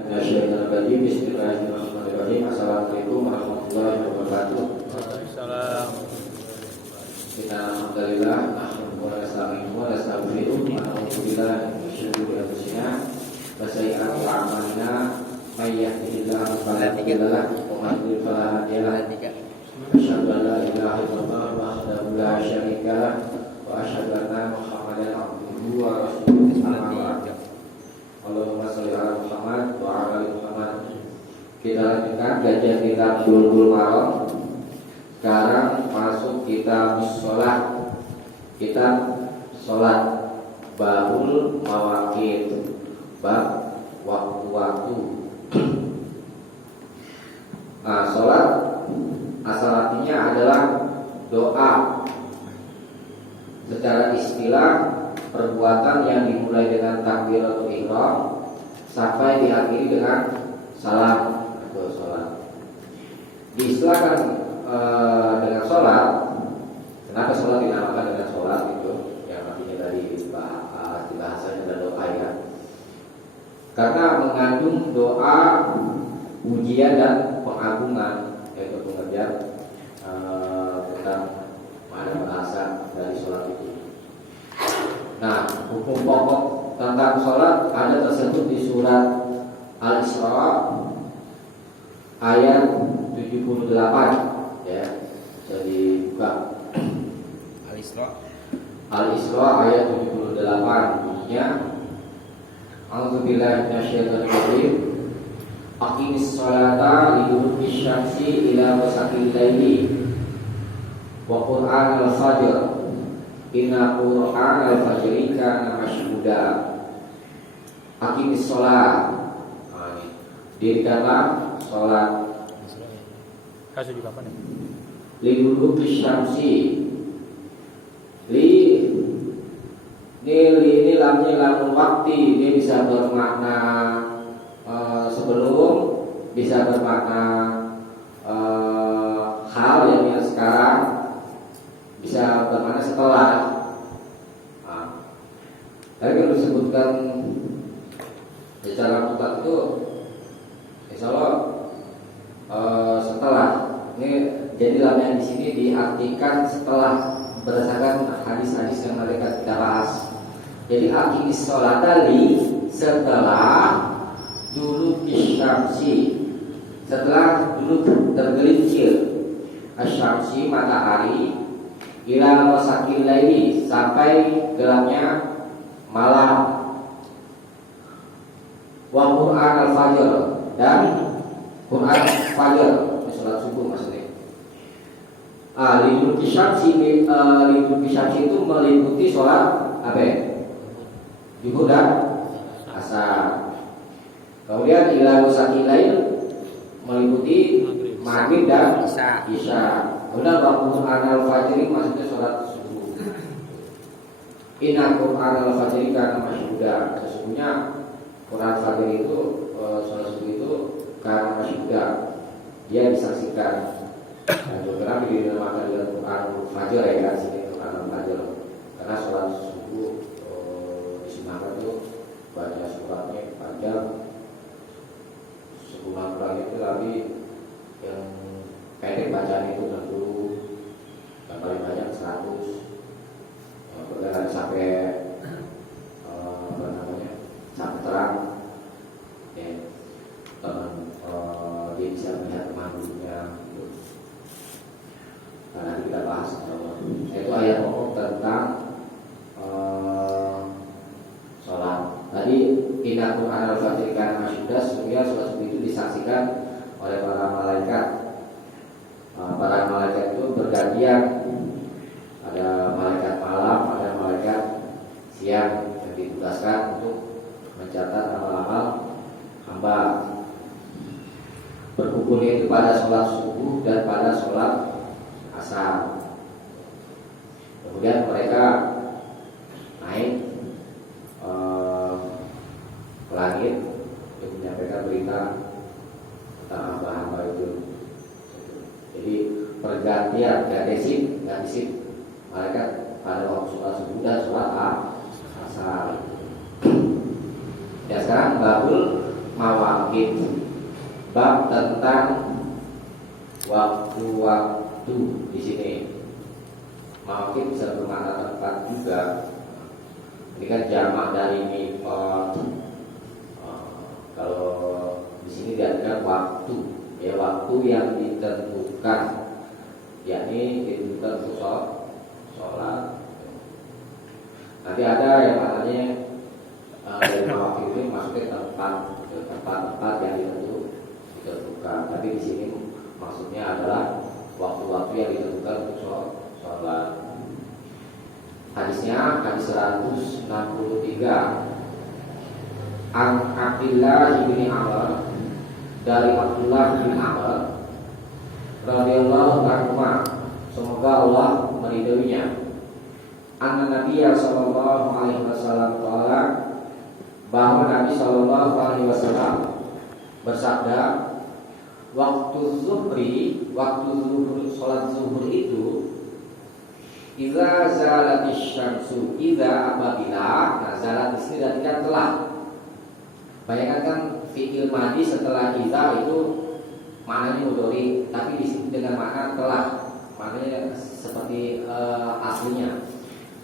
Bismillahirrahmanirrahim. Assalamualaikum warahmatullahi wabarakatuh. Waalaikumsalam. Kita alhamdulillah wa nasta'inu wa nastaghfiruh wa na'udzu billahi min syururi anfusina wa sayyi'ati a'malina may yahdihillahu fala mudilla lahu wa may yudlil fala hadiya lahu. Asyhadu an la ilaha illallah wahdahu la syarika lahu wa asyhadu anna Muhammadan abduhu wa rasuluhu. Allahumma shalli ala Muhammad wa ala ali Muhammad. Kita lanjutkan kajian kitab Bulughul Maram. Sekarang masuk kitab sholat. Kitab sholat babul mawaqit, bab waktu-waktu. Nah, sholat asal artinya adalah doa. Secara istilah, perbuatan yang dimulai dengan takbiratul ihram sampai diakhiri dengan salam atau sholat. Diistilahkan dengan sholat. Kenapa sholat dinamakan dengan sholat itu? Yang artinya dari bahasanya adalah doa ya. Karena mengandung doa, pujian dan pengagungan, yaitu pengertian tentang mana bahasa dari sholat itu. Nah, hukum pokok tentang sholat ada tersebut di surat Al-Isra ayat 78 ya. Jadi buka Al-Isra ayat 78 bunyinya, A'udzubillahi minasyaitonir rajim. Aqimis sholata liduluki syamsi ila ghasaqil laili wa qur'anal fajr. Inna Qur'an al-fajri kana mashhuda. Aqimis sholat. Dirikanlah sholat. Kasih juga apa nih? Liduluki syamsi. Ini lamnya lamun waktu. Dia bisa bermakna sebelum, bisa bermakna hal yang sekarang, bisa bermakna setelah. Tapi kalau disebutkan secara mutlak itu, insya Allah setelah. Ini jadi lamanya di sini diartikan setelah berdasarkan hadis-hadis yang mereka kita bahas. Jadi aqimis sholata li setelah dulu isyamsi, setelah dulu tergelincir asyamsi matahari, ila wasaqil laili sampai gelapnya malam, wa Qur'an al-fajr dan Qur'an fajr, salat subuh maksudnya. Lidul syamsi itu meliputi sholat apa ya? Zuhur dan asar. Kemudian ila wasaqil lail meliputi maghrib dan isya. Kemudian Qur'an al-fajr maksudnya sholat subuh. Inna Qur'an al-fajr kana mashhuda. Sesungguhnya Qur'an al-fajr itu sholat subuh itu kana mashhuda, dia disaksikan. Dan beberapa dinamakan dengan Qur'an al-fajr ya, sini Qur'an al-fajr. Karena sholat subuh disunahkan itu baca suratnya panjang 10 kurang itu, tapi yang pendek bacaan itu 60, yang paling banyak 100. Kemudian sampai sampai terang ya, dia bisa melihat kemampuannya gitu. Nah, nanti kita bahas itu ayat pokok tentang sholat. Tadi inna Qur'an al-fajr kana mashhuda, sehingga sholat subuh itu disaksikan oleh para malaikat. Para malaikat itu bergantian. Ada malaikat malam, ada malaikat siang yang ditugaskan untuk mencatat amal-amal hamba. Berkumpulnya itu pada sholat subuh dan pada sholat asar. Kemudian mereka naik ke langit untuk menyampaikan berita tentang hamba-hamba itu. Jadi pergantian, ganti sip malaikat pada waktu sholat subuh dan sholat asar. Ya, sekarang babul mawaqit, bab tentang waktu-waktu di sini. Mawaqit bisa bermakna tempat juga. Ini kan jamak dari miqat. Kalau di sini diartikan waktu, ya waktu yang ditentukan, yakni ditentukan untuk sholat. Nanti ada yang maknanya dari mawaqit ini maksudnya tempat-tempat yang ditentukan. Tapi di sini maksudnya adalah waktu-waktu yang ditentukan untuk sholat. Hadisnya hadis 163 An Abdullah bin Amr, dari Abdullah bin Amr radhiyallahu anhu, semoga Allah meridhoinya, anna Nabiya sallallahu alaihi wasallam qala, bahwa Nabi sallallahu alaihi wasallam bersabda, waktu zuhri, waktu zuhur, salat zuhur itu, idza zalatis syamsu, idza apabila, nah zalat di sini artinya telah. Bayangkan kan fi'il madhi setelah idza itu maknanya mudhari, tapi di sini dengan makna telah, maknanya seperti aslinya.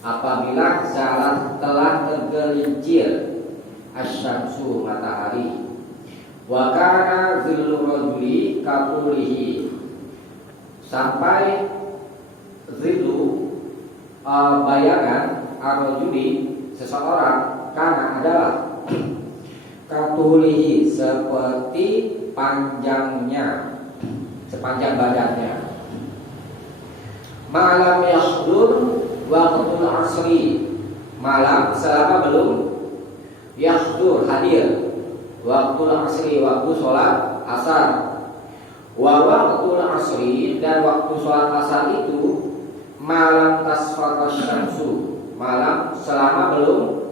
Apabila zalat telah tergelincir asyamsu, matahari, wa kana zillu rajuli kaqulihi, sampai zillu bayangan ar-rajuli, seseorang, karena adalah katulihi, seperti panjangnya, sepanjang badannya. Malam yahdur waqtul asri, malam selama belum yahdur, hadir, waqtul asri, waktu sholat asar. Wa waqtul asri, dan waktu sholat asar itu malam tasfara syamsu, malam selama belum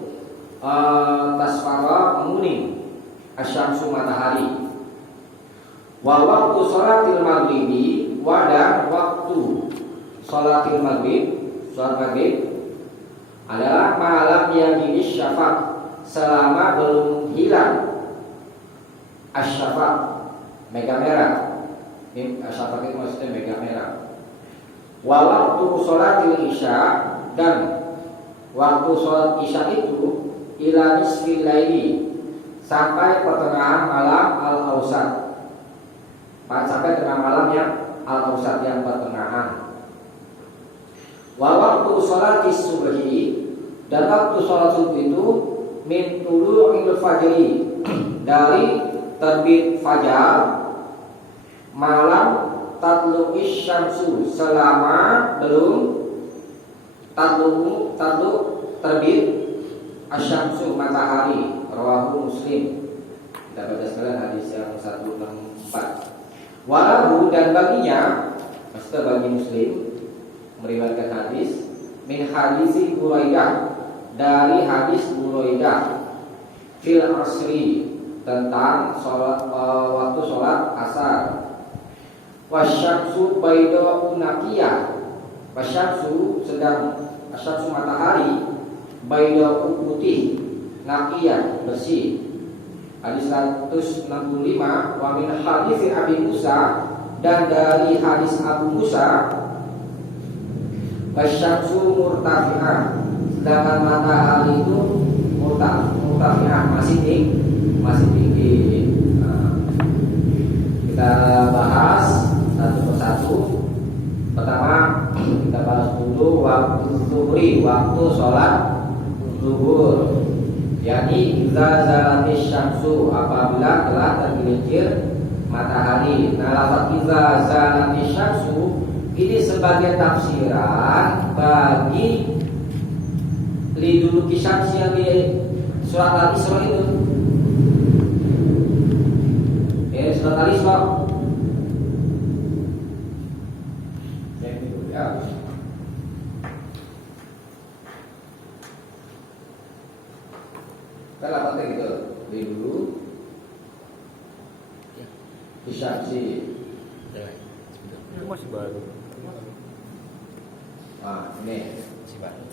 tasfara menguning asyamsu, matahari. Wa waktu sholatil maghribi, dan waktu sholatil maghrib, sholat maghrib adalah malam yang ini syafaq, selama belum hilang asyafaq, mega merah. Ini asyafaq itu maksudnya mega merah. Wa waktu sholatil isya, dan waktu sholat isya itu ila nisfil laili, sampai pertengahan malam al-ausat, sampai tengah malam yang al-ausat, yang pertengahan. Wa waktu sholatis subhi, dan waktu sholat subuh itu min tulu'il fajri, dari terbit fajar, malam tatlu'is syamsu, selama belum tatlu terbit asyamsu, matahari. Rawahu Muslim. Kita baca sekalian hadis yang 164. Walahu, dan baginya, maksudnya bagi Muslim, meriwayatkan hadis min hadisi Buraidah, dari hadis Buraidah, fil asri, tentang waktu sholat asar. Wasyamsu bayda'u naqiyah, wasyamsu, sedang asyamsu, matahari, bayda'u, putih, naqiyah, bersih. Hadis 165. Wa min hadis Abi Musa, dan dari hadis Abu Musa, wasyamsu murtafi'ah, sedangkan matahari itu murtafi'ah, masih tinggi. Kita bahas satu persatu. Pertama kita bahas dulu waktu zuhri, waktu sholat zuhur, yakni idza zalatis syamsu, apabila telah tergelincir matahari. Nah, lafaz idza zalatis syamsu ini sebagai tafsiran bagi liduluki syamsi yang di surat Al-Isra itu. Surat Al-Isra. Ya. Kita lapatnya gitu. Beli dulu. Disyamsi. Itu masih baru. Nah, ini masih baru.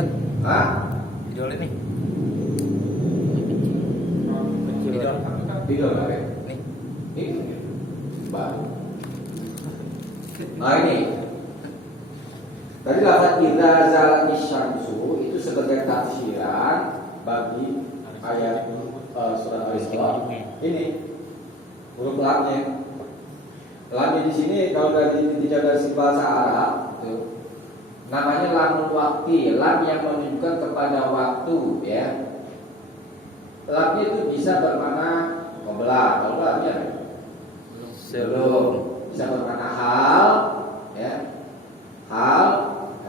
Ustaz. Hah? Video ini. Video nggak ya? Nih. Ini baru. Nah ini. Tadi lafaz idza zalati syamsu itu sebagai tafsiran bagi ayat surat Al-Isra. Ini huruf lamnya. Lamnya di sini kalau dari dijaga si bahasa Arab itu namanya lamul wakti, lam yang menunjukkan kepada waktu ya. Lamnya itu bisa bermakna membelah, kalau lamnya belum bisa bermakna hal ya. Hal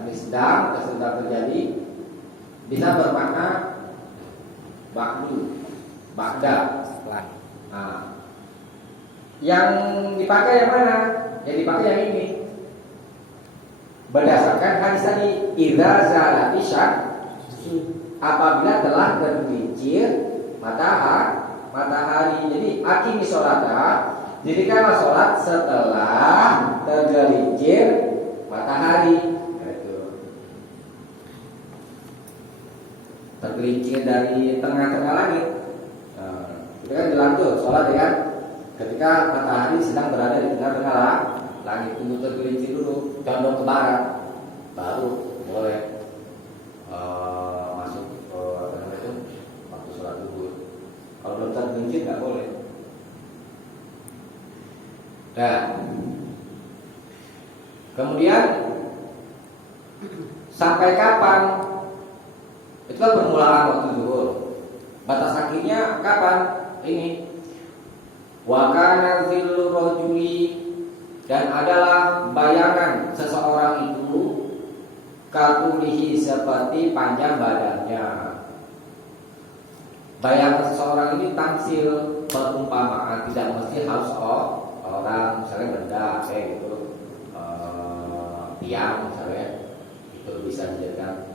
yang sedang terjadi, bisa bermakna waktu, ba'da. Nah, yang dipakai yang mana? Yang dipakai yang ini. Berdasarkan hadis tadi, idza zalati syamsu, apabila telah tergelincir matahari. Jadi aqimi sholata, jadikanlah sholat setelah tergelincir matahari. Tergelincir dari tengah-tengah langit. Itu kan dilanjut sholat ya kan? Ketika matahari sedang berada di tengah-tengah langit, tunggu tergelincir dulu, condong ke barat, baru boleh masuk itu waktu sholat zuhur. Kalau belum tergelincir nggak boleh. Dan kemudian sampai kapan? Itu kan permulaan waktu zuhur. Batas akhirnya kapan? Ini wa kana zillu rajuli, dan adalah bayangan seseorang itu katulihi, seperti panjang badannya. Bayangan seseorang ini tamsil, perumpamaan, tidak mesti harus orang, misalnya benda kayak gitu, tiang misalnya, itu bisa dijadikan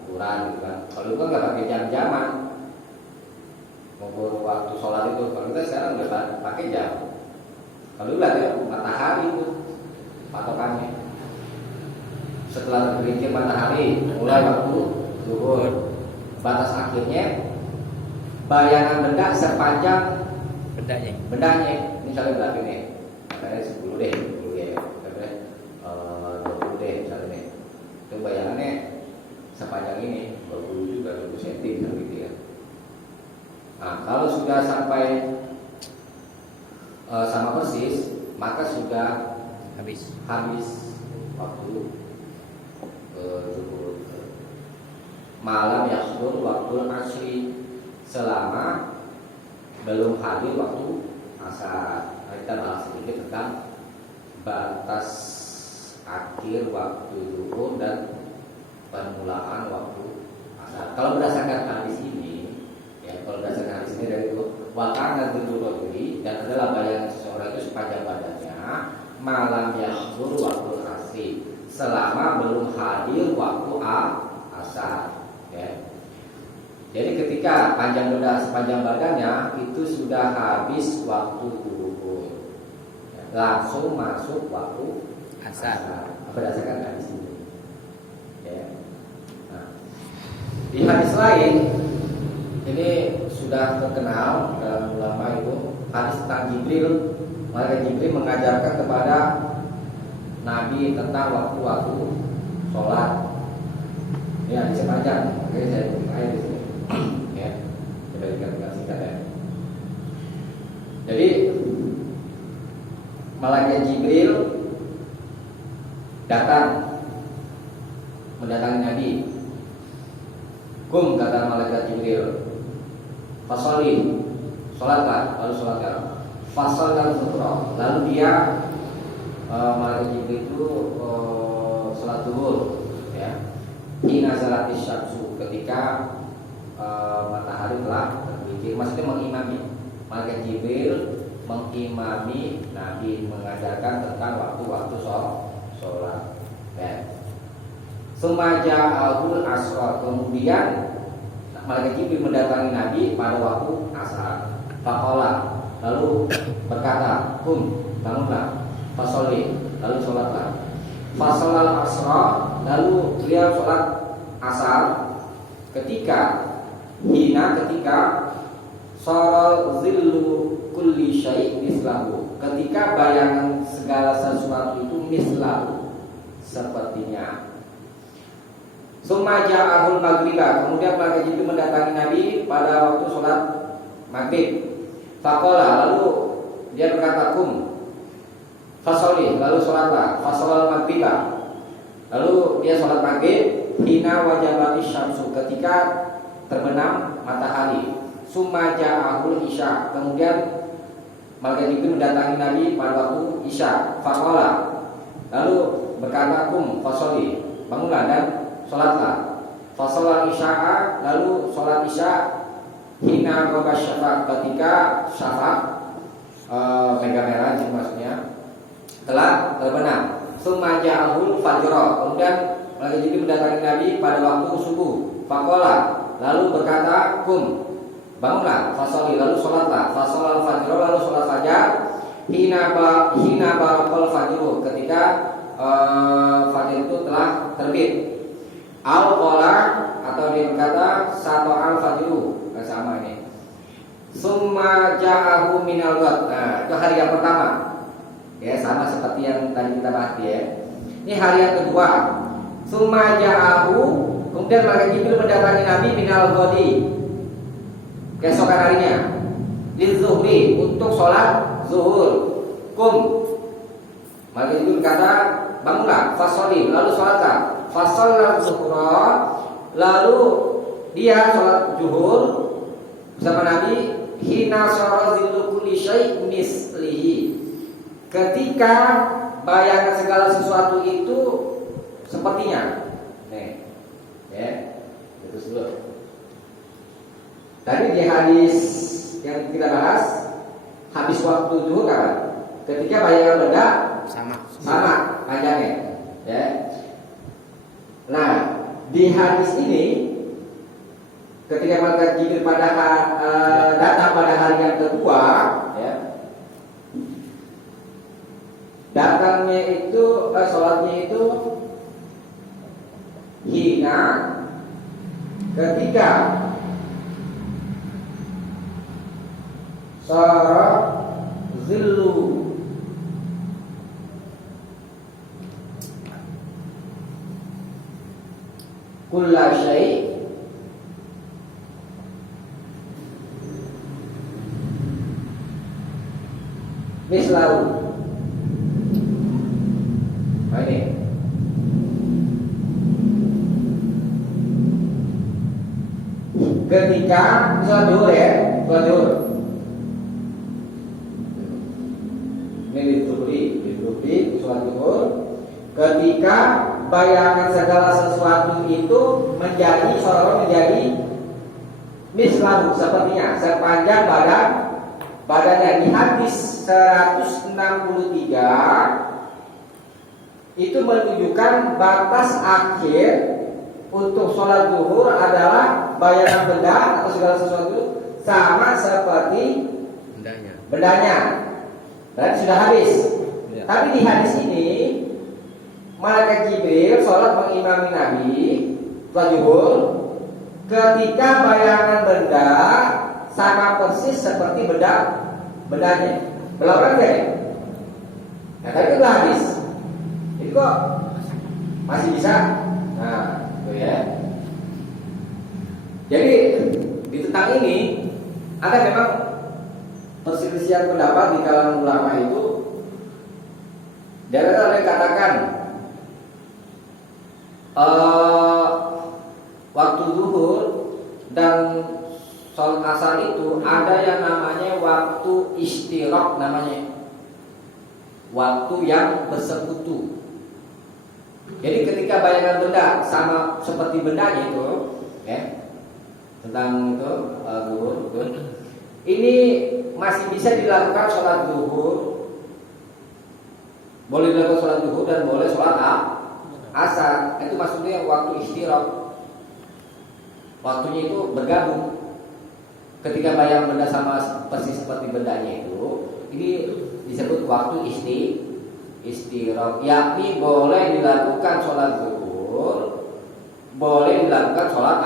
ukuran gitu kan. Kalau itu kan nggak pakai jam-jaman mengukur waktu sholat itu. Kalau kita sekarang nggak pakai jam. Kalau dulu ada matahari itu patokannya. Setelah tergelincir matahari, mulai waktu zuhur. Batas akhirnya bayangan benda sepanjang bendanya. Misalnya berapa ini? Misalnya 10 deh, 20 deh misalnya nih. Itu bayangannya sepanjang ini, 20 juga 20 cm gitu ya. Nah, kalau sudah sampai sama persis, maka sudah habis waktu zuhur. Malam yahdur waktu asri, selama belum hadir waktu asar. Kita bahas sedikit tentang batas akhir waktu zuhur dan permulaan waktu asar. Kalau berdasarkan hadis ini, dari itu wakana dzurriyyi, dan adalah bayangan seseorang itu sepanjang badannya, malam yahdur waktu asri, selama belum hadir waktu asar ya. Jadi ketika sepanjang badannya itu sudah habis waktu zuhur, ya, langsung masuk waktu asar. Berdasarkan hadis ini ya. Nah, di hadis lain ini sudah terkenal dalam ulama itu, hadis tentang Jibril. Malaikat Jibril mengajarkan kepada Nabi tentang waktu-waktu sholat. Ini hadis panjang, oke saya buka di sini. Ya, coba dikatakan singkat ya. Jadi malaikat Jibril datang mendatangi Nabi. Kum, kata malaikat Jibril, fasoli, sholatlah, lalu sholatkan. Fasol dan zuhur, lalu dia malaikat Jibril itu sholat zuhur, ya. Hina zalatis syamsu, ketika matahari telah tergelincir, maksudnya mengimami. Malaikat Jibril mengimami Nabi, mengajarkan tentang waktu-waktu sholat. Ya. Sumaja al-hul asra, kemudian malaikat Jibril mendatangi Nabi pada waktu asar. Faqala, lalu berkata, bangunlah, fasoli, lalu sholatlah. Fasolal asra, lalu beliau sholat asar ketika sorol zillu kulli syai' mislahu, ketika bayangan segala sesuatu itu mislahu, sepertinya. Summa ja'ahul maghriba, kemudian malaikat Jibril mendatangi Nabi pada waktu sholat maghrib. Faqala, lalu dia berkata, kum fasoli, lalu sholatlah. Fasolal maghriba, lalu dia sholat maghrib. Hina wajabati syamsu, ketika terbenam matahari. Summa ja'ahul isya, kemudian malaikat Jibril mendatangi Nabi pada waktu isya. Faqala, lalu berkata, kum fasoli, bangunlah dan sholatlah. Fasolal isya'a, lalu sholat isya. Hina wabah syafaq, ketika syafaq merah maksudnya telah terbenam. Summa ja'ahul fajra, kemudian malaikat Jibril mendatangi Nabi pada waktu subuh. Faqala, lalu berkata, kum, bangunlah. Fasoli, lalu sholatlah. Fasolal fajra, lalu sholat fajar. Hina barakal fajru, ketika fajar itu telah terbit. Al-qala, atau dia berkata satu al-fajru, sama ini. Summa ja'ahu minal ghad. Nah, itu hari yang pertama. Ya, sama seperti yang tadi kita bahas ya. Ini hari yang kedua. Summa ja'ahu, kemudian malaikat Jibril mendatangi Nabi minal ghadi, keesokan harinya. Lizuhri, untuk sholat zuhur. Kum, malaikat Jibril berkata, bangunlah. Fasoli, lalu sholatlah. Fasolal zuhra, lalu dia sholat zuhur bersama Nabi. Hina sara zillu kulli syai' mislihi, ketika bayangan segala sesuatu itu sepertinya. Nih, ya, terus dulu. Tadi di hadis yang kita bahas, habis waktu zuhur kan, ketika bayangan benda sama panjangnya, ya. Nah, di hadis ini ketika malaikat Jibril datang pada hari yang kedua, ya, datangnya itu sholatnya itu hina, ketika sara zillu kulla syai' mislahu. Nah ini ketika sholat zuhur ya, sholat zuhur ini ditutupi sholat zuhur, ketika bayangan segala sesuatu itu menjadi mislahu, sepertinya sepanjang badannya. Di hadis 163 itu menunjukkan batas akhir untuk sholat zuhur adalah bayangan benda atau segala sesuatu sama seperti bendanya. Berarti sudah habis. Ya. Tapi di hadis ini malaikat Jibril sholat mengimami Nabi sholat zuhur ketika bayangan benda sama persis seperti bendanya. Berlawanan ya? Nah, tapi itu udah habis. Itu kok masih bisa? Nah, itu ya. Jadi di tentang ini ada memang perselisihan pendapat di kalangan ulama itu. Dan ada yang katakan waktu zuhur dan sholat asar itu ada yang namanya waktu istiraq, namanya waktu yang bersekutu. Jadi ketika bayangan benda sama seperti bendanya itu, ya, tentang itu zuhur, ini masih bisa dilakukan sholat zuhur, boleh dilakukan sholat zuhur dan boleh sholat asar. Itu maksudnya waktu istiraq, waktunya itu bergabung. Ketika bayangan benda sama persis seperti bendanya itu, ini disebut waktu istiraq, yakni boleh dilakukan sholat zuhur boleh dilakukan sholat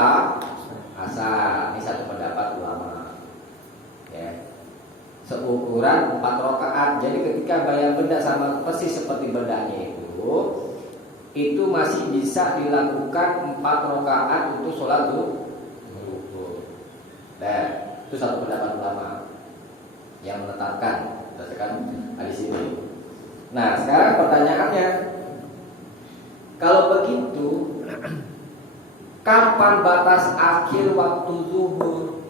asar. Ini satu pendapat ulama. Ya. Seukuran 4 rakaat. Jadi ketika bayang benda sama persis seperti bendanya itu masih bisa dilakukan 4 rakaat untuk sholat zuhur. Dan itu satu pendapat ulama yang menetapkan berdasarkan hadis ini. Nah, sekarang pertanyaannya, kalau begitu, kapan batas akhir waktu zuhur?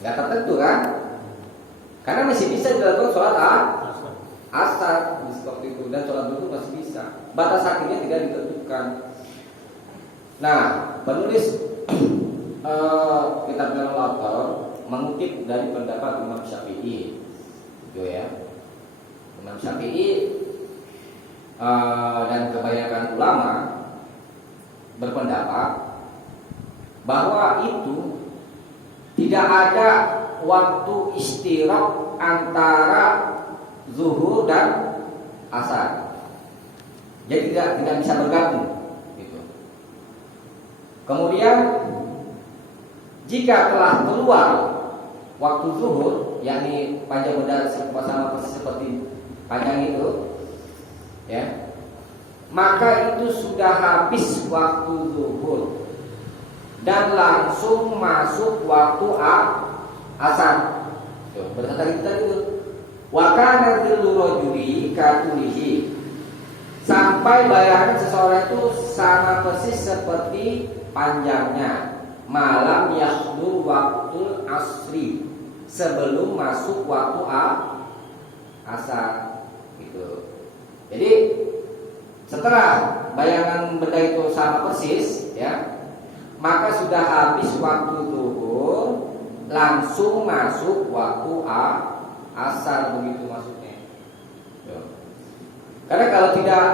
Nggak tertentu kan? Karena masih bisa dilakukan sholat asar seperti itu, dan sholat zuhur masih bisa. Batas akhirnya tidak ditentukan. Nah, penulis kitab Al-Awtar mengutip dari pendapat Imam Syafi'i, gitu ya. Imam Syafi'i dan kebanyakan ulama berpendapat bahwa itu tidak ada waktu istirahat antara zuhur dan asar. Jadi tidak bisa bergabung, gitu. Kemudian jika telah keluar waktu zuhur, yakni panjang benda sama persis seperti panjang itu, ya, maka itu sudah habis waktu zuhur dan langsung masuk waktu asar. Berdasarkan kita itu, wa kana dzillu rajuli katulihi, sampai bayangan seseorang itu sama persis seperti panjangnya malam yahdur waktu asri, sebelum masuk waktu asar, gitu. Jadi setelah bayangan benda itu sama persis, ya, maka sudah habis waktu zuhur, langsung masuk waktu asar, begitu maksudnya. Karena kalau tidak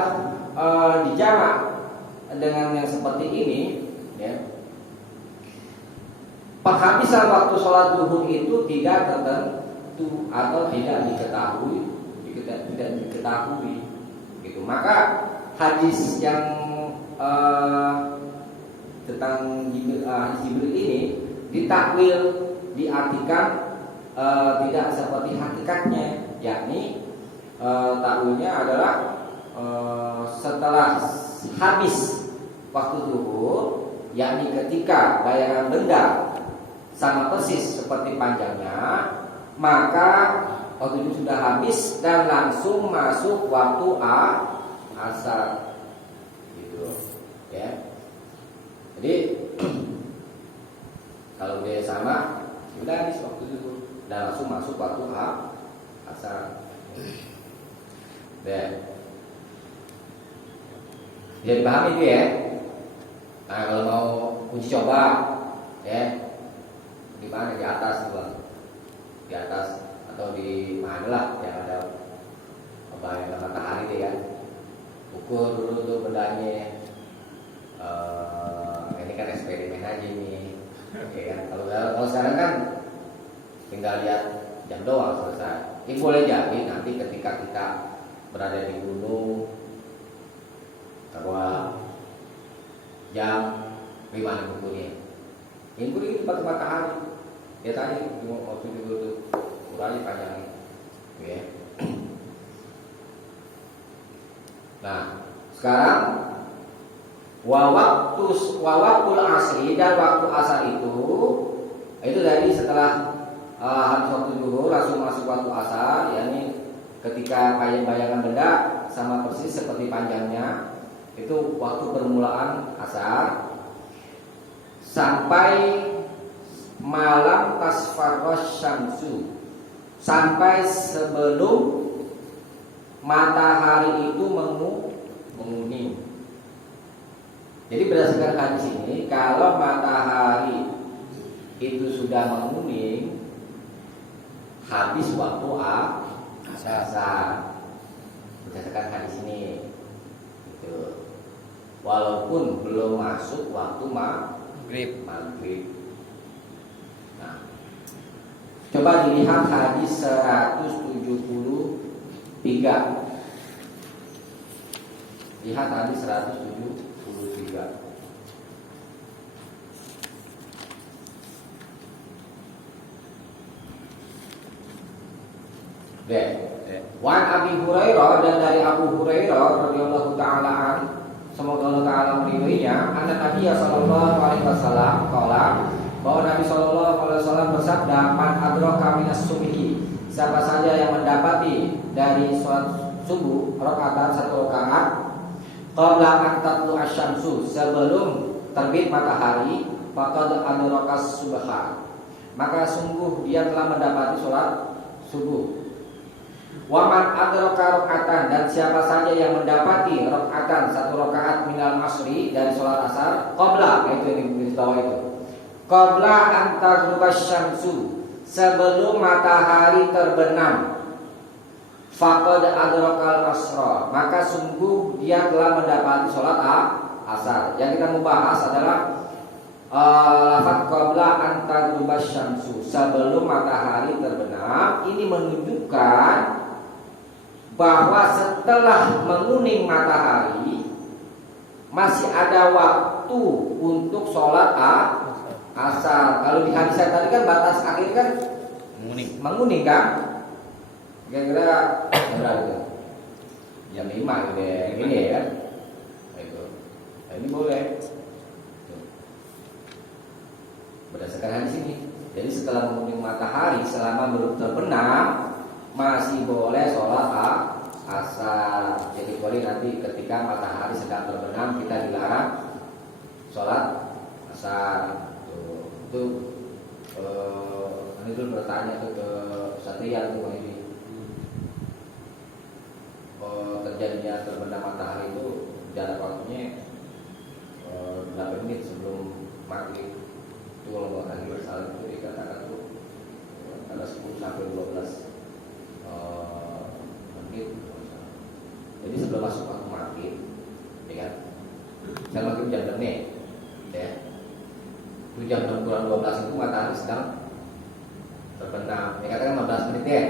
dijamak dengan yang seperti ini, ya, penghabisan waktu sholat zuhur itu tidak tertentu atau tidak diketahui, gitu. Maka hadis yang tentang Jibril ini ditakwil, diartikan tidak seperti hakikatnya, yakni takwilnya adalah setelah habis waktu zuhur, yakni ketika bayangan benda sama persis seperti panjangnya, maka waktu itu sudah habis dan langsung masuk waktu asar, gitu, ya. Jadi kalau dia sama, sudah habis waktu zuhur dan langsung masuk waktu asar. Jadi paham itu ya. Nah, kalau mau uji coba, ya, di mana, di atas juga, di atas atau di mana lah yang ada bayangan matahari deh kan. Ukur dulu tuh bendanya. Ini kan eksperimen aja nih, ya kan. Kalau sekarang kan tinggal lihat jam doang selesai. Ini boleh jadi nanti ketika kita berada di gunung, bahwa jam 5 ukurnya, ukur ini tempat matahari. Dia tadi waktu itu tuh ukurannya panjangnya, ya. Nah, sekarang waktu asri, dan waktu asar itu dari setelah habis waktu zuhur langsung masuk waktu asar, yakni ketika bayangan benda sama persis seperti panjangnya, itu waktu permulaan asar sampai malam tasfarros syamsu, sampai sebelum matahari itu menguning. Jadi berdasarkan hadis ini, kalau matahari itu sudah menguning, habis waktu asar. Berdasarkan hadis ini, gitu. Walaupun belum masuk waktu maghrib. Nah, coba dilihat hadis 173. Lihat hadis 173. Wan Abi Hurairah, dan dari Abu Hurairah radhiyallahu taala an, semoga Allah taala meridhoinya, anna Nabi sallallahu alaihi wasallam qala, bahwa Nabi sallallahu alaihi wasallam bersabda, man adraka minas subhi, siapa saja yang mendapati dari salat subuh rakaatan satu rakaat qabla an tatlu asyamsu, sebelum terbit matahari, faqad adraka subha, maka sungguh dia telah mendapati salat subuh. Waman adraka rakaatan, dan siapa saja yang mendapati rakaatan satu rakaat minal asri, dari sholat asar, qabla, itu yang ditawa itu, qabla an taghrubasy syamsu, sebelum matahari terbenam, faqad adrakal asra, maka sungguh dia telah mendapati sholat asar. Yang kita mau bahas adalah lafaz qabla an taghrubasy syamsu, sebelum matahari terbenam. Ini menunjukkan bahwa setelah menguning matahari masih ada waktu untuk sholat asar. Kalau di hadis tadi kan batas akhir kan menguning kan, kira-kira berapa? Jam 5 gitu ya, gini ya kan? Itu, nah, ini boleh berdasarkan hadis ini. Jadi setelah menguning matahari, selama belum terbenam, masih boleh sholat asar. Jadi boleh nanti ketika matahari sedang terbenam kita dilarang sholat asar. Itu itu bertanya tuh ke Satria tuh ini, terjadinya terbenam matahari itu jarak waktunya 8 menit sebelum maghrib. Itu kalau tadi bersalah itu dikatakan tuh ada 10 sampai 12 menit. Jadi sebelum masuk waktu maghrib, ya kan? Saya maghrib jam 6 nih, ya. Itu jam 6 kurang 12 itu matahari sedang terbenam. Ya katakan 15 menit ya.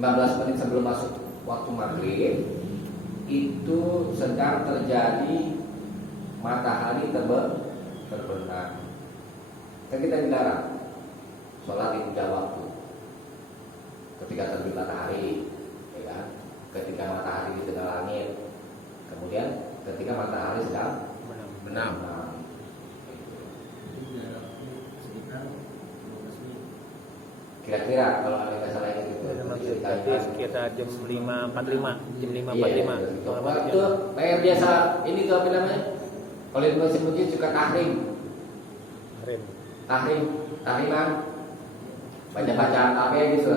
15 menit sebelum masuk waktu maghrib itu sedang terjadi matahari terbenam. Kan kita dilarang sholat di tidak waktu ketika terbit matahari, ya kan? Ketika matahari di tengah langit, kemudian ketika matahari sedang benam. Kira-kira kalau ada nggak salah itu sekitar jam 5.45, jam 5.45. Iya, itu kayak biasa ini tuh apa namanya? Kalau di masjid suka tahriman, baca apa ya gitu.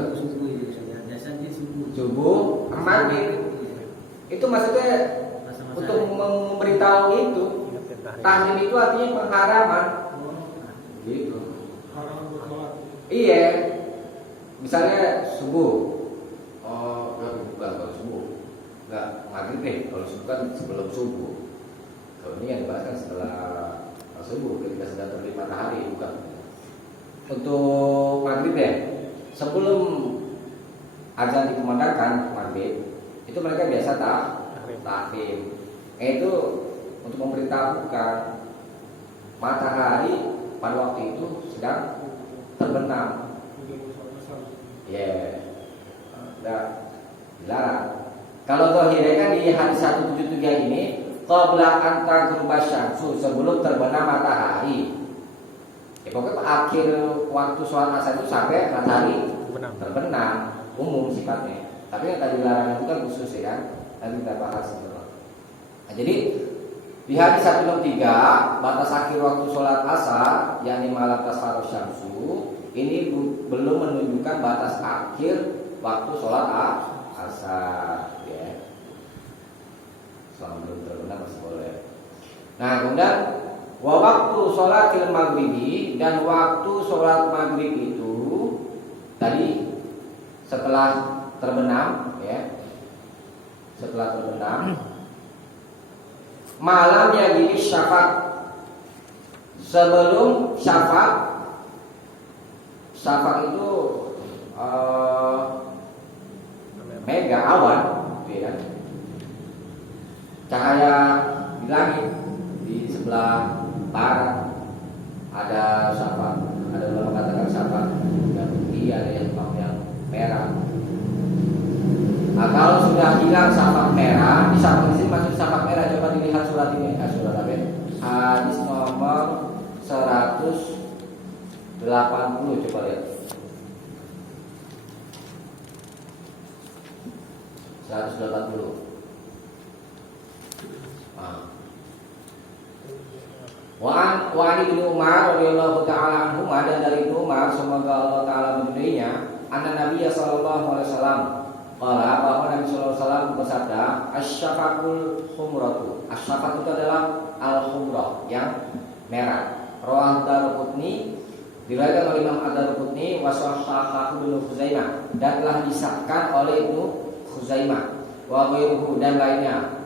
Subuh, maghrib. Itu maksudnya untuk memberitahu itu. Tahrim itu artinya pengharaman. Gitu. Iya. Misalnya subuh. Bukan kalau subuh. Enggak, maghrib deh. Kalau subuh kan sebelum subuh. Kalau ini yang dibahas kan setelah subuh ketika sedang terbit matahari, bukan. Untuk maghrib ya, sebelum azan dikumandangkan maghrib, itu mereka biasa tahrim. Itu untuk memberitahukan matahari pada waktu itu sedang terbenam. Ya, udah dilarang. Kalau zahirnya kan di hadis 173 ini, qabla an taghrubasy syamsu, sebelum terbenam matahari. Ya pokoknya akhir waktu sholat asar itu sampai matahari terbenam, umum sifatnya. Tapi yang tadi larangan itu kan khusus ya kan. Nanti kita bahas itu. Nah, jadi di hadis 163 batas akhir waktu sholat asar, yakni malam tasfarus syamsu, ini belum menunjukkan batas akhir waktu sholat asar. Ya. Selama belum terbenam masih boleh. Nah kemudian waktu sholatil maghribi, dan waktu sholat maghrib itu tadi setelah terbenam, ya, setelah terbenam, malam yang gini syafaq, sebelum syafaq. Syafaq itu mega awan, ya kan? cahaya di langit di sebelah barat ada syafaq, ada ulama katakan syafaq yang putih, ada yang merah. Nah, kalau sudah hilang syafaq merah, di sini masuk syafaq merah. Coba dilihat surat ini, surat apa? Hadis nomor 180, coba lihat. 180. Wa Ibnu Umar radhiyallahu taala anhu, dan dari Ibnu Umar semoga Allah taala meridainya, anna Nabi sallallahu alaihi wasallam qala, bahwa Nabi sallallahu alaihi wasallam bersabda, asy-syafaqul humratu. Asy-syafaq itu adalah al-humrah, yang merah. Rawah Daruqutni, diriwayatkan oleh Imam Ad-Daruqutni, wa sahahahu Ibnu Khuzaimah, dan telah disahkan oleh Ibnu Khuzaimah, wa ghairuhu, dan lainnya.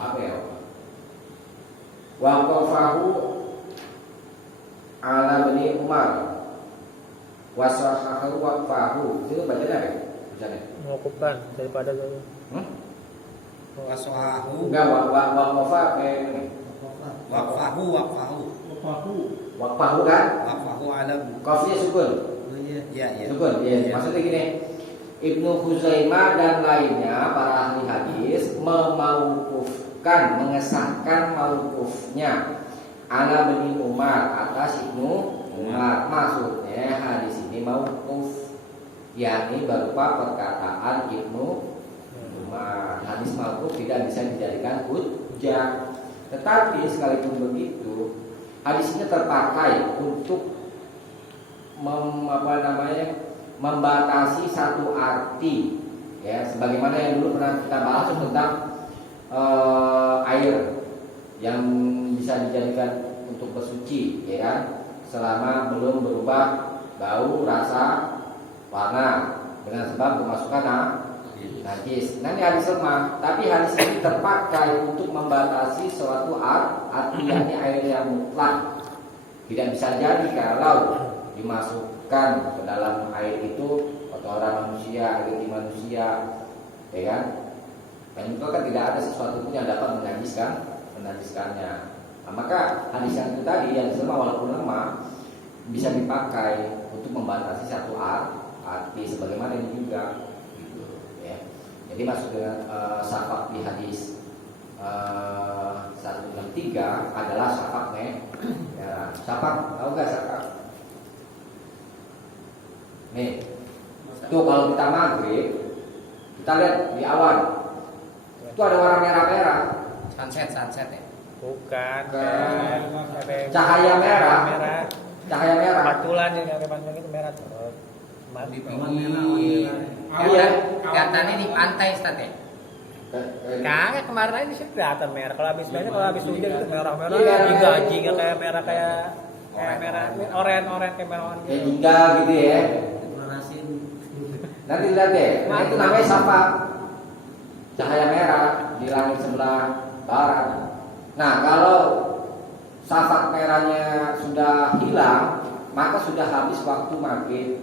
Apa ya? Waqafahu ala Bani Umar wa sahahahu waqfahu. Itu bacanya apa? Bacanya Mewakufkan daripada Wasohahu. enggak, waqafa kayak ini. Waqfahu Kan? Waqfahu alam. Qafnya sukun. Iya. Sukun. Iya. Maksudnya gini, Ibnu Khuzaimah dan lainnya para ahli hadis memauqufkan, mengesahkan mauqufnya ala Bani Umar, atas Ibnu Umar. Maksudnya hadis ini mauquf, yakni berupa perkataan Ibnu Umar. Hadis mauquf tidak bisa dijadikan hujjah. Tetapi sekalipun begitu, hadis ini terpakai untuk membatasi satu arti, ya, sebagaimana yang dulu pernah kita bahas tentang air yang bisa dijadikan untuk bersuci, ya kan, selama belum berubah bau, rasa, warna, dengan sebab kemasukan najis. Nanti hadis lemah, tapi hadis ini terpakai untuk membatasi suatu arti, yakni air yang mutlak. Tidak bisa jadi kalau dimasukkan ke dalam air itu kotoran manusia, air manusia, ya kan? Dan itu kan tidak ada sesuatu pun yang dapat menajiskannya. Nah, maka hadis yang itu tadi yang sama walaupun lemah bisa dipakai untuk membatasi satu arti, sebagaimana ini juga, gitu, ya. Jadi masuk dengan syafaq di hadis 163 adalah syafaq merah. Syafaq, tahu nggak syafaq? Nih, tuh kalau kita maghrib, kita lihat di awan, itu ada warna merah-merah. Sunset ya. bukan Cahaya merah. Cahaya merah. Patulan yang kayak panjang itu merah. Di Iya. kelihatannya di pantai Ustaz ya. Kagak, kemarin aja sih kelihatan merah. Kalau habis hujan itu merah-merah. Iya, Gajinya kayak merah kayak merah, oren kayak merah Kayak jingga gitu ya. Nanti lihat deh, itu namanya syafaq, cahaya merah di langit sebelah barat. Nah, kalau syafaq merahnya sudah hilang, maka sudah habis waktu maghrib.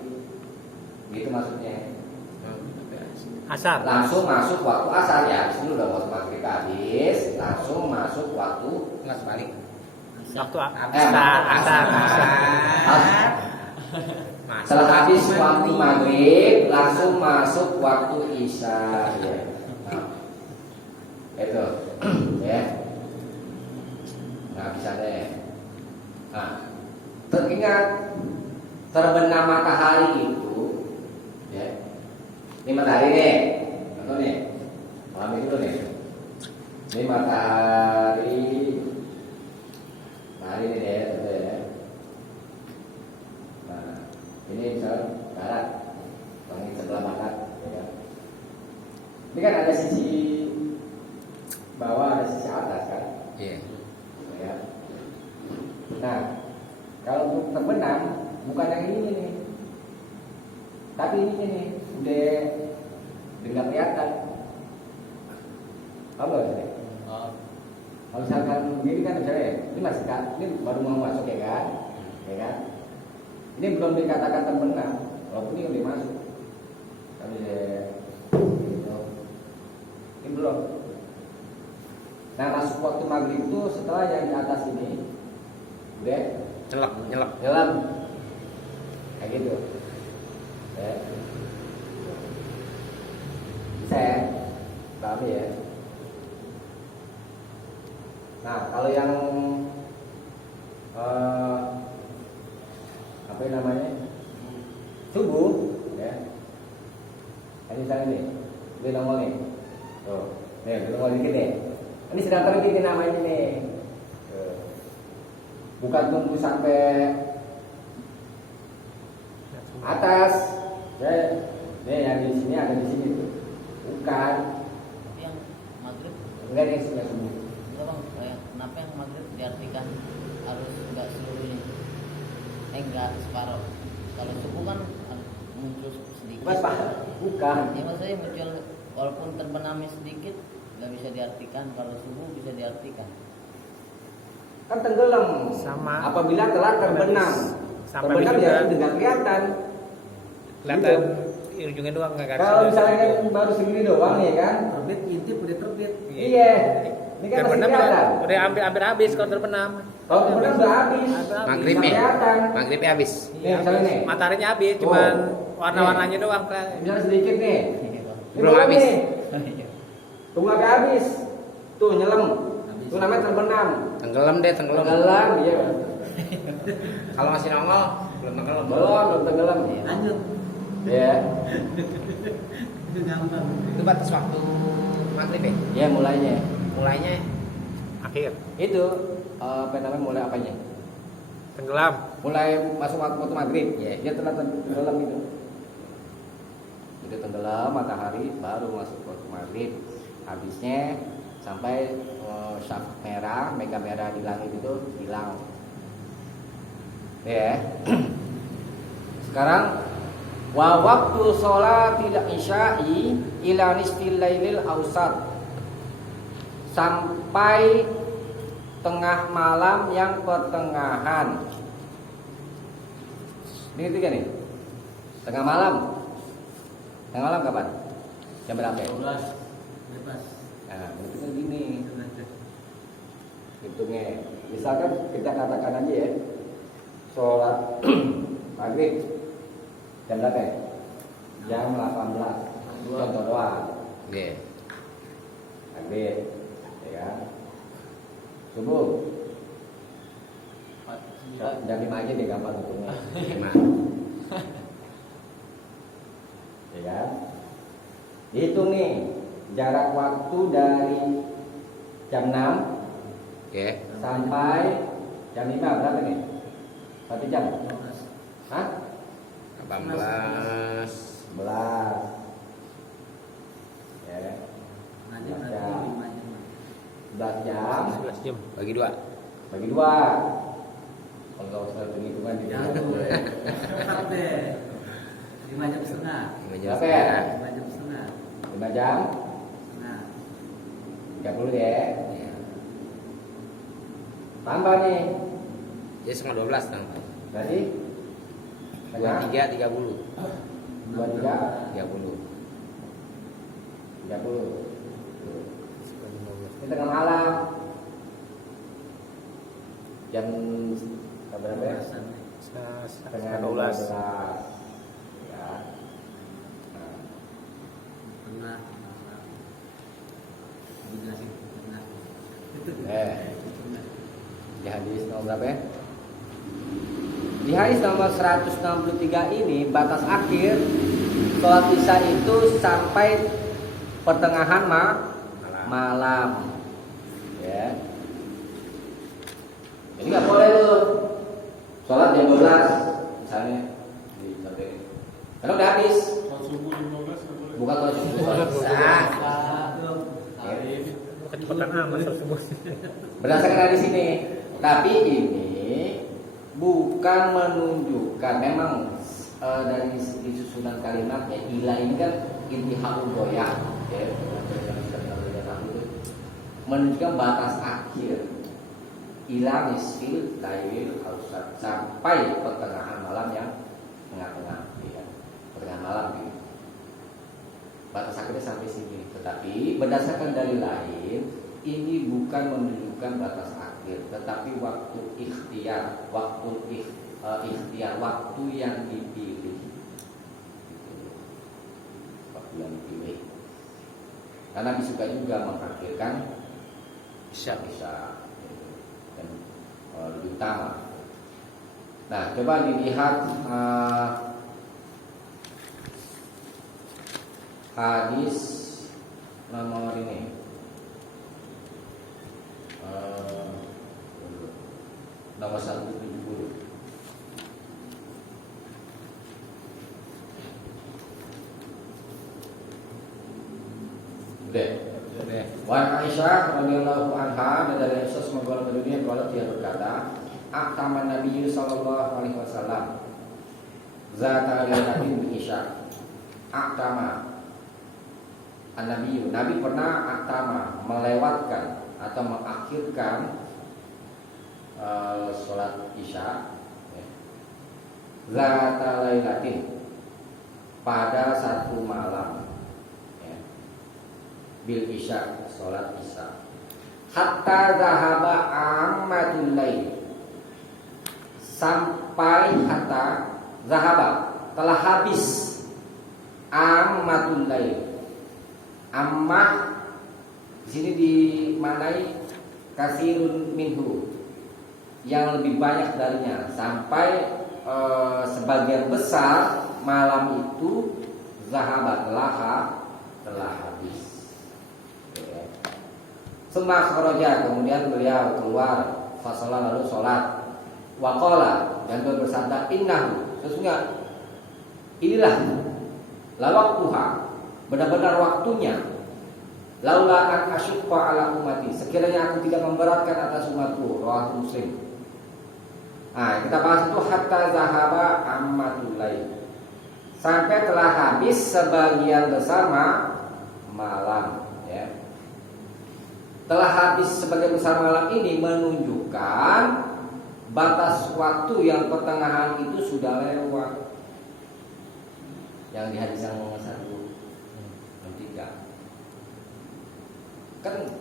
Gitu maksudnya. asar. Langsung masuk waktu asar ya. Di sini udah waktu maghrib habis, langsung masuk waktu Enggak sebalik. Waktu asar. Setelah habis waktu maghrib, langsung masuk waktu isya. Ya. Nah, itu, ya. Nah, bisa deh. Nah, teringat terbenam matahari itu, ya. Ini matahari nih, contoh nih, pahami dulu nih. Ini matahari ini deh, contoh ya. Nah, ini misalnya barat, langit sebelah barat, ya. Ini kan ada sisi bawah, ada sisi atas kan? Iya. Ya. Nah, kalau untuk terbenam bukan yang ini nih, tapi ini nih udah nggak kelihatan. Apa sih? Kalau misalkan begini kan misalnya, ini masih ini baru mau masuk ya kan? Ya kan? Ini belum dikatakan terbenam, walaupun ini udah masuk. Tapi gitu. belum. Nah masuk waktu maghrib itu setelah yang di atas ini udah nyelap. nyelam kayak gitu. Ya. Bisa ya, paham ya. Nah kalau yang apa namanya subuh ya, ini misalnya nih, dia nongol nih, tuh, nih dia nongol dikit nih, ini sedang terbit nih namanya nih, tuh. Bukan tunggu sampai atas, ya, nih yang di sini ada di sini tuh, bukan, Yang maghrib enggak nih sudah subuh. enggak bang, kenapa yang maghrib diartikan harus enggak seluruhnya? Enggak separuh. Kalau subuh kan muncul sedikit. Bukan. Ya maksudnya muncul walaupun terbenamnya sedikit nggak bisa diartikan. Kalau subuh bisa diartikan. Kan tenggelam. Sama. Apabila telah terbenam. Sama Terbenam juga. ya tidak kelihatan. Kelihatan Gitu. ujungnya doang nggak Kalau misalnya kan baru segini doang ya kan. Terbit intip udah terbit. Iya. Ini kan masih terbenam kelihatan. udah hampir habis kalau terbenam. Kalau terbenam udah habis. Maghrib Bisa ya. kelihatan. Maghribnya habis. Nih, misalnya nih. Mataharinya habis, Oh. cuman warna-warnanya doang. Misalnya sedikit nih. Iya bang. Ini Belum habis. nih. Tunggu sampai habis. Tuh nyelam. Itu namanya terbenam. Tenggelam deh, tenggelam. Tenggelam, iya. Kalau masih nongol, belum tenggelam. Belum tenggelam. Lanjut. Ya. Itu gampang. Itu batas waktu maghrib ya? Ya mulainya. Mulainya Akhir Itu apa namanya mulai apanya? tenggelam. Mulai masuk waktu maghrib. Iya. Dia telah tenggelam itu. Itu tenggelam matahari baru masuk waktu maghrib. Habisnya sampai syaf merah, mega merah di langit itu hilang. Ya. Sekarang wa waktu sholatil isya'i ila nisfil lailil ausat, sampai tengah malam yang pertengahan. Ini ketiga nih. Tengah malam. Tengah malam kapan? Jam berapa? 12. Bebas. Nah, bentuknya gini. Hitungnya. Misalkan kita katakan aja ya. Sholat maghrib jam berapa? Jam 18. Contoh doang. Oke. Maghrib, ya kan? Subuh. Jam 5 aja deh gampang hitungnya. 5. Ya kan? Hitung nih jarak waktu dari jam 6 Oke. sampai jam 5 berapa nih? 1 jam? Hah? 18. 11. Ya. 11 jam 11 jam. Bagi 2. bagi 2. Kalau nggak usah hitung-hitungan di Jauh. Cepat deh. 5 jam setengah. 5 jam ya? 5 jam setengah. 5 jam Nah, 30 deh. iya. Tambah nih. Jadi setengah 12 dong. Berarti tengah 23 30. 23 30. 30. Ini tengah malam. Jam berapa ya? Tengah 12. Ya. Nah, Tengah. Dijelasin. Tengah. Itu. di hadis nomor berapa ya? Di hadis nomor 163 ini batas akhir sholat isya itu sampai pertengahan malam. Ya. Jadi nggak boleh tuh sholat jam 12 misalnya di sampai karena udah habis. Bukan sholat subuh. Sah. Kecepatan amat tersebut. Berdasarkan hadis ini, tapi ini bukan menunjukkan memang dari segi susunan kalimatnya ila ini kan intihaul goyah ya, menunjukkan batas akhir ila nisfil lailil ausat, sampai pertengahan malam yang tengah-tengah ya, pertengahan malam gitu. Batas akhir akhirnya sampai sini. Tetapi berdasarkan dalil lain, ini bukan menunjukkan batas akhir, tetapi waktu ikhtiar, waktu yang dipilih. Waktu yang dipilih. Karena Nabi suka juga mengakhirkan bisa dan lebih utama. Nah, coba dilihat hadis nomor ini. Nomor 170. Udah. Wan Aisyah radhiyallahu anha, dari Aisyah semoga Allah dunia kalau dia berkata, "Aqtaman Nabi sallallahu alaihi wasallam zata lailatin bi Isya." Aqtama Nabi pernah aqtama melewatkan atau mengakhirkan sholat Isya zata lailatin pada satu malam bil Isya, sholat Isya, hatta zahaba ammatul lail, sampai hatta zahaba telah habis ammatul lail. Ammah di sini dimaknai kasirun minhu, yang lebih banyak darinya, sampai sebagian besar malam itu zahaba telah habis. Summa kharaja, kemudian beliau keluar, fasolah lalu sholat, waqala, dan beliau bersabda, innahu, sesungguhnya inilah lawaktuha, benar-benar waktunya, laula an asyqa ala ummati, sekiranya aku tidak memberatkan atas umatku, rawahu Muslim. Nah, kita bahas itu hatta zahaba ammatul lail, sampai telah habis sebagian besar malam, ya. Telah habis sebagian besar malam ini menunjukkan batas waktu yang pertengahan itu sudah lewat. Yang di hadis yang nomor 163. Kan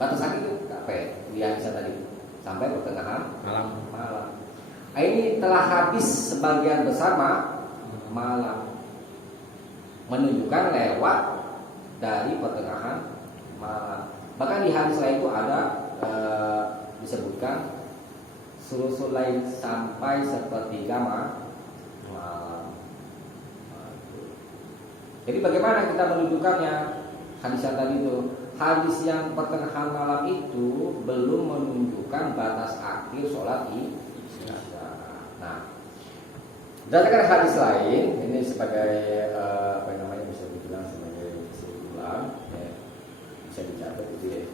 batas akhir itu apa ya? Di hadis tadi sampai pertengahan malam. Nah, ini telah habis sebagian besar malam, menunjukkan lewat dari pertengahan malam. Bahkan di hadis lain itu ada disebutkan sulusul lain, sampai sepertiga malam. Jadi bagaimana kita menunjukkannya? Hadis yang tadi itu, hadis yang pertengahan malam itu belum menunjukkan batas akhir sholat Isya. Nah, berdasarkan hadis lain, ini sebagai bisa dibilang sebagai kesimpulan, ya, bisa dicatat itu ya.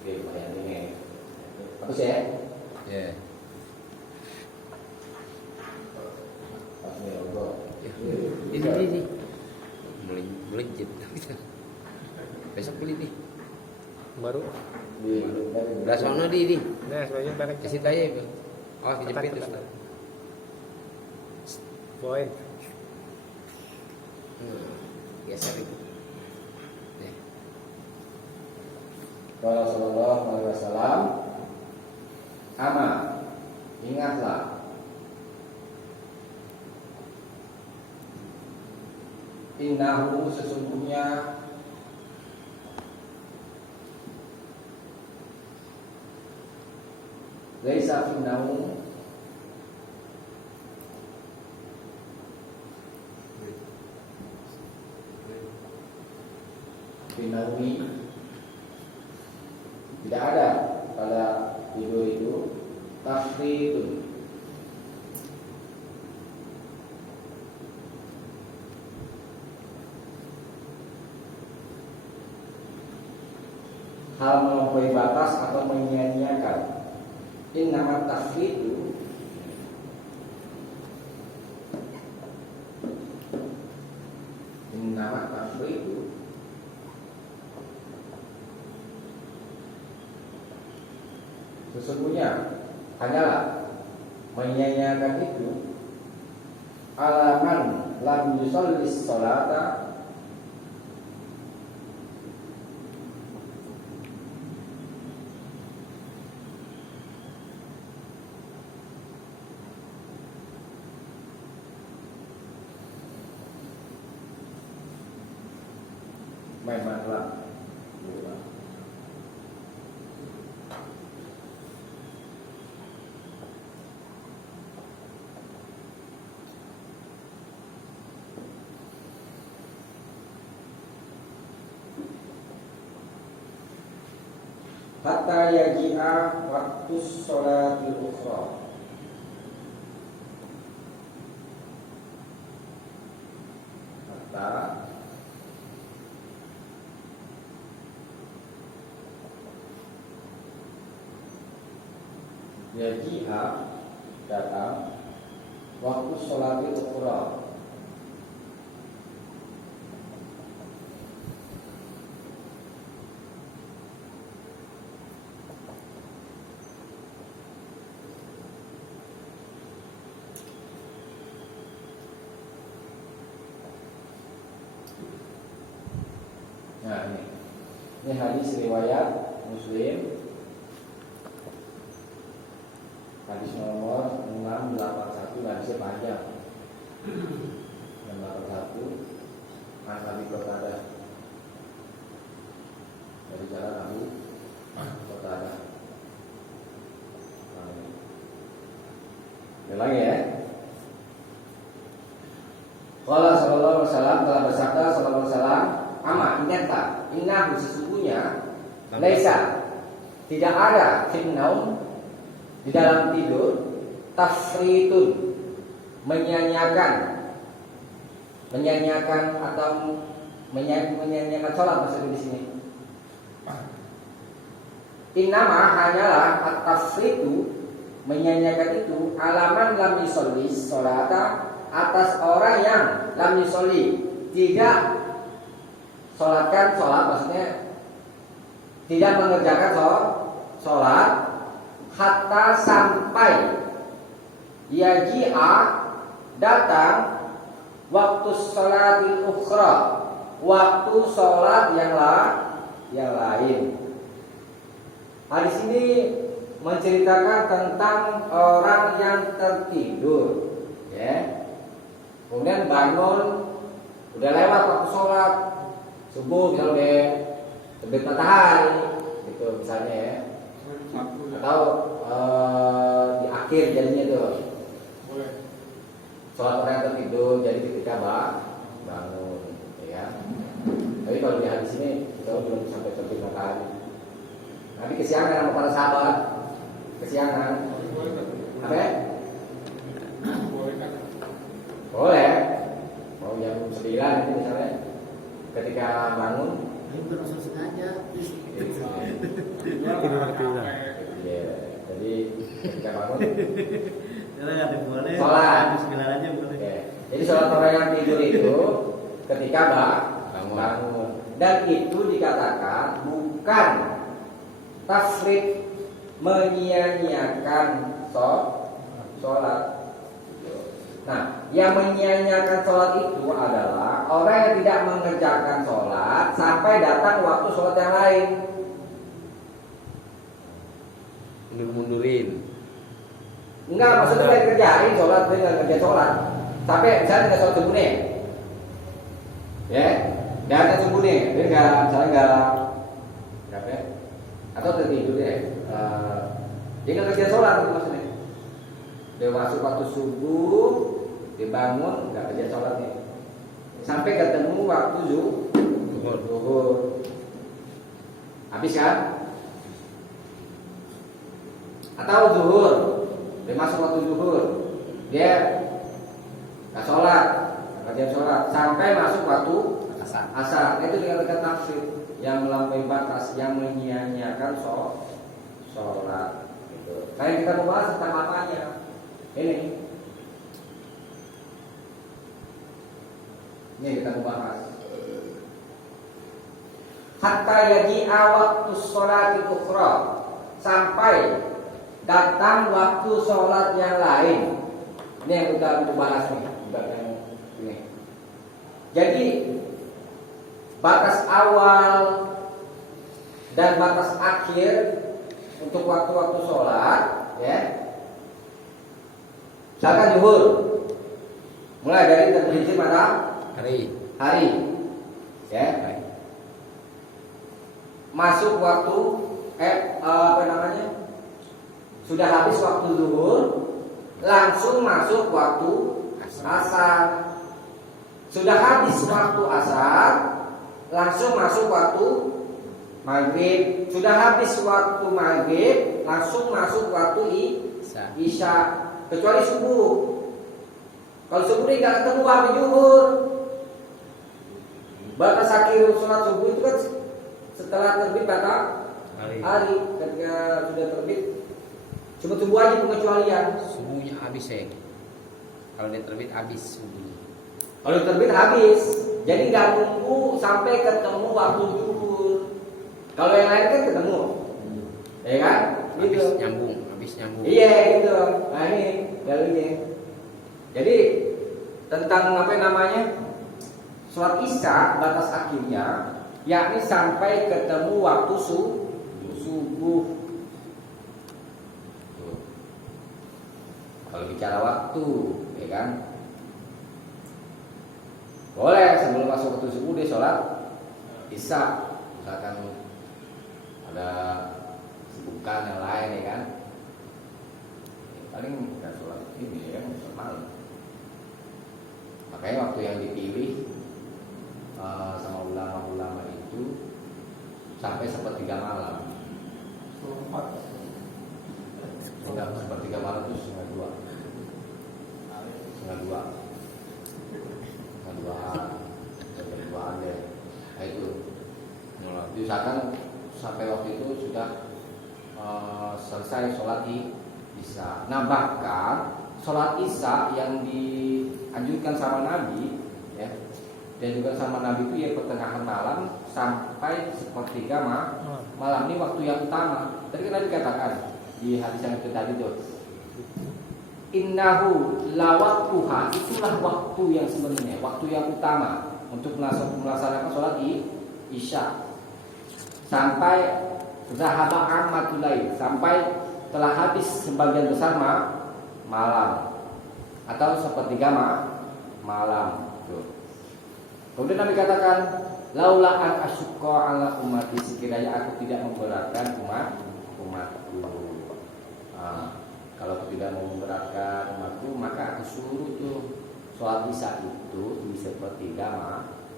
Oke, lumayan ini. Bagus ya? Ya. Ini melejit. Besok beli nih. Baru. Belas mana di ini? Nah, sebenarnya barang Kasih tanya itu. Oh, kejepit terus. Poin. Geser itu. Kalau Sallallahu Alaihi Wasallam, ama, ingatlah, innahu, sesungguhnya, laisa finnahu, finawi, tidak ada pada tidur itu tafridun, hal melampaui batas atau menyia-nyiakan. Innama tafridu, innama tafridu, sesungguhnya hanyalah menyia-nyiakan itu alaman lam yusallis sholata memanglah hatta yaji'a waktu sholatil ukhra. Hatta yaji'a datang waktu sholatil ukhra. Nah ini hadis riwayat Muslim, hadis nomor 681, hadisnya panjang. 681 An Abi Qatadah, dari jalan Abu Qatadah. Ulangi ya. Qala sallallahu alaihi wasallam, telah bersabda sallallahu alaihi wasallam, ama ingatlah, innahu sesungguhnya laisa, tidak ada finnaum, di dalam tidur, tafritun, menyanyiakan atau menyanyiakan sholat maksudnya di sini. Innama hanyalah at-tafritu, menyanyiakan itu, alaman lam yusolli sholata, atas orang yang lam yusolli, tidak sholatkan sholat, maksudnya tidak mengerjakan sholat, hatta sampai yaji'a datang waktu sholatil ukhra, waktu sholat yang lain. Hadis ini menceritakan tentang orang yang tertidur, ya. Kemudian bangun, udah lewat waktu sholat subuh, misalnya terbit matahari, gitu misalnya ya. Atau di akhir jadinya tuh sholat orang yang tertidur, jadi ketika bangun, ya. Tapi kalau di hadis ini kita belum sampai terbit matahari. Nanti kesiangan sama para sahabat, kesiangan. Apa ya? Boleh. Mau jam 9 itu misalnya, ketika bangun. Ini bukan usul sengaja. Iya, jadi ketika bangun. Kalau ada boleh. Sholat. Bismillah aja boleh. Ya. Jadi sholat orang yang tidur itu ketika bangun. Dan itu dikatakan bukan tafrid, menyia-nyiakan sholat. Nah, yang menyia-nyiakan sholat itu adalah orang yang tidak mengerjakan sholat sampai datang waktu sholat yang lain. Mundurin. Enggak, maksudnya dia kerjain sholat, dia nggak kerja sholat. Sampai misalnya nggak sholat subuh nih, ya, dia ada subuh nih, dia nggak, misalnya nggak ya, atau tertidur ya, dia nggak kerja sholat itu maksudnya. Dia masuk waktu subuh, dia bangun, nggak kerja sholat nih, sampai ketemu waktu zuhur, habis kan? Atau zuhur, dia masuk waktu zuhur, dia nggak sholat, nggak kerja sholat, sampai masuk waktu asar. Itu dikatakan tafsir yang melampaui batas, yang menyia-nyiakan sholat. Gitu. Kayak kita membahas tentang apanya? Ini kita membahas. Hatta yaji'a waktu sholatil ukhra, sampai datang waktu sholat yang lain. Ini yang kita bahas nih, Jadi batas awal dan batas akhir untuk waktu-waktu sholat, ya. Misalkan zuhur, mulai dari tergelincir hari, ya. Masuk waktu, sudah habis waktu zuhur, langsung masuk waktu asar. Sudah habis waktu asar, langsung masuk waktu maghrib. Sudah habis waktu maghrib, langsung masuk waktu isya. Kecuali subuh. Kalau subuh ini nggak ketemu waktu zuhur. Batas akhir sholat subuh itu kan setelah terbit matahari. Ketika sudah terbit, cuma subuh aja pengecualian. Subuhnya habis ya. Kalau dia terbit habis subuhnya. Kalau terbit habis, jadi nggak nunggu sampai ketemu waktu zuhur. Kalau yang lain kan ketemu, ya kan? Gitu. Habis nyambung. Iya gitu. Nah ini dalilnya. Jadi tentang sholat isya batas akhirnya, yakni sampai ketemu waktu subuh. Tuh. Kalau bicara waktu, ya kan? Boleh sebelum masuk waktu subuh dia sholat isya, misalkan ada sibukan yang lain, ya kan? Paling nggak sholat ini, ya kan? Sholat malam. Makanya waktu yang dipilih sama ulama-ulama itu sampai sepertiga malam. Enggak, sepertiga malam itu setengah dua ada. Nah itu diusahakan sampai waktu itu sudah selesai sholat isya. Nah bahkan sholat isya yang dianjurkan sama Nabi, ya, dan juga sama Nabi itu ya pertengahan malam sampai sepertiga malam. Ini waktu yang utama. Tadi kan Nabi katakan di hadis yang itu tadi tuh, innahu lawaqtuha, itulah waktu yang sebenarnya, waktu yang utama untuk melaksanakan sholat isya sampai zahaba ammatul lail, sampai telah habis sebagian besar malam atau sepertiga malam. Tuh. Kemudian Nabi katakan, laula an asyqa ala ummati, sekiranya aku tidak memberatkan umatku. Kalau aku tidak mau memberatkan umatku, maka aku suruh tuh sholat isya itu di sepertiga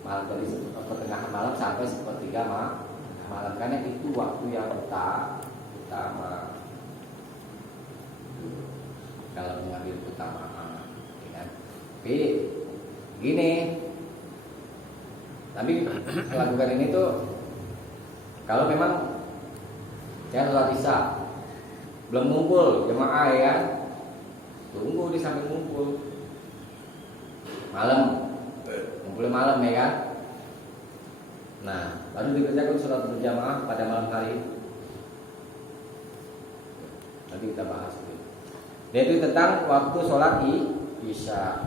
malam, dari pertengahan malam sampai sepertiga malam, karena itu waktu yang utama. Kalau mengambil keutamaan, ya kan? Tapi gini, Nabi melakukan ini tuh kalau memang ya sholat isya belum ngumpul jemaah, ya kan? Tunggu di samping ngumpul malam, ngumpul malam, ya kan? Nah, baru dikerjakan sholat berjamaah pada malam hari. Nanti kita bahas itu. Yaitu tentang waktu sholat isya.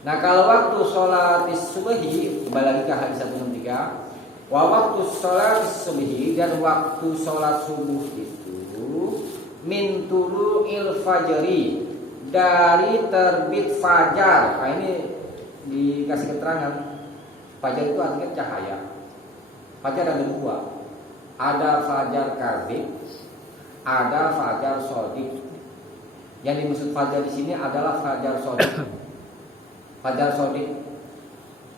Nah, kalau waktu sholat subuhi, kembali lagi ke hadis 163. Waktu sholat subuhi dan waktu sholat subuh itu min tulu'il fajri, dari terbit fajar. Nah, ini dikasih keterangan. Fajar itu artinya cahaya. Fajar ada dua. Ada fajar kadzib, ada fajar shadiq. Yang dimaksud fajar di sini adalah fajar shadiq. Fajar shadiq.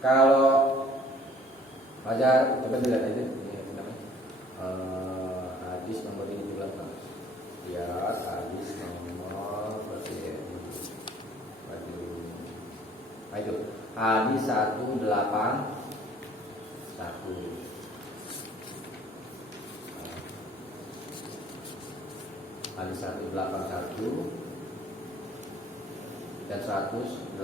Kalau fajar, coba dilihat aja. Hadis nomor 17. Lihat hadis nomor berapa? Itu hadis 181. Hadis 181 dan 182.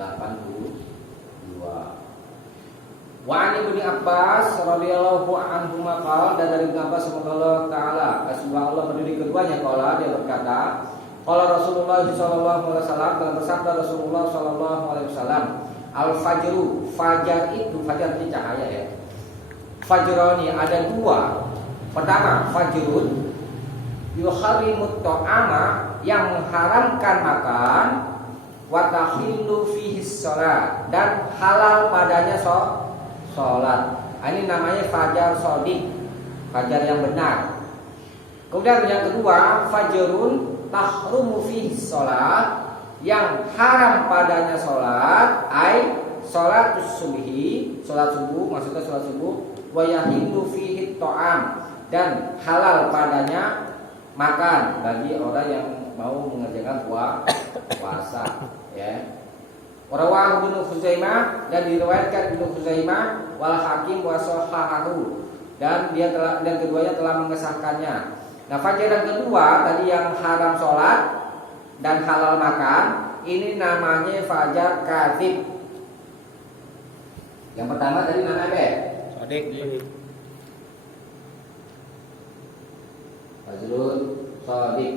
Wa an Ibnu Abbas radhiyallahu anhu maqal, dan dari Ibnu Abbas semoga Allah taala semoga Allah berdiri keduanya, qala, dia berkata, qala Rasulullah sallallahu alaihi wasallam, dalam bersabda Rasulullah sallallahu alaihi wasallam, Al-fajru, fajar itu, fajar itu cahaya ya. Fajroni ada dua. Pertama, fajrun yuharrimut ta'ama, yang mengharamkan makan, wa tahillu fihi shalah, dan halal padanya sholat. Ini namanya fajar shodiq, fajar yang benar. Kemudian yang kedua, fajrun tahrumu fihi shalah, yang haram padanya sholat, sholat subhi, sholat subuh, maksudnya sholat subuh, wa yahillu fihi ta'am, dan halal padanya makan bagi orang yang mau mengerjakan puasa ya. Rawahu Ibnu Khuzaimah, dan diriwayatkan Ibnu Khuzaimah wal Hakim wa sahahahu, dan keduanya telah mengesahkannya. Nah, fajar yang kedua tadi yang haram sholat dan halal makan, ini namanya fajar kadzib. Yang pertama tadi namanya apa? Sodik. Fajrun shodiq.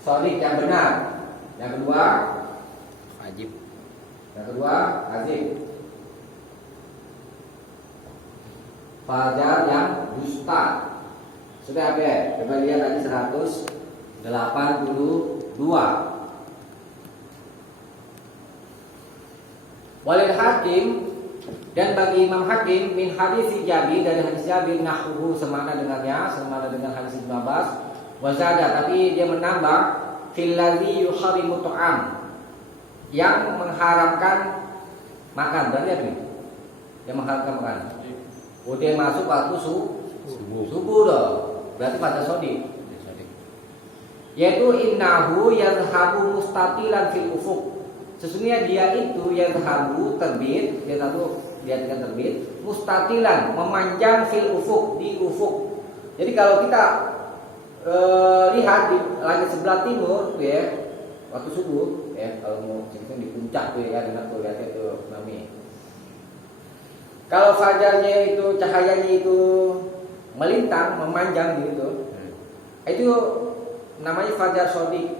Shodiq yang benar. Yang kedua Wajib. Yang kedua kadzib. Fajar yang dusta. Sudah apa ya? Coba lihat tadi 182. Walil Hakim, dan bagi Imam Hakim min hadis Jabir, dari hadis Jabir nahwu, semana dengannya, semana dengan hadis Ibnu Abbas. Wazada, tapi dia menambah fil ladzi yuharrimu ta'am, yang mengharamkan makan. Berarti apa nih? Yang mengharamkan makan. Udah masuk waktu subuh loh. Berarti pada shodiq. Yaitu innahu yadhhabu mustatilan fil ufuq. Sesungguhnya dia itu yadhhabu terbit, dia dengan terbit, mustatilan memanjang fil ufuq, di ufuk. Jadi kalau kita lihat di langit sebelah timur tuh ya, waktu subuh ya, kalau mau di puncak tuh ya, dengan tuh lihat itu nami. Kalau fajarnya itu cahayanya itu melintang, memanjang gitu, itu namanya fajar shodiq.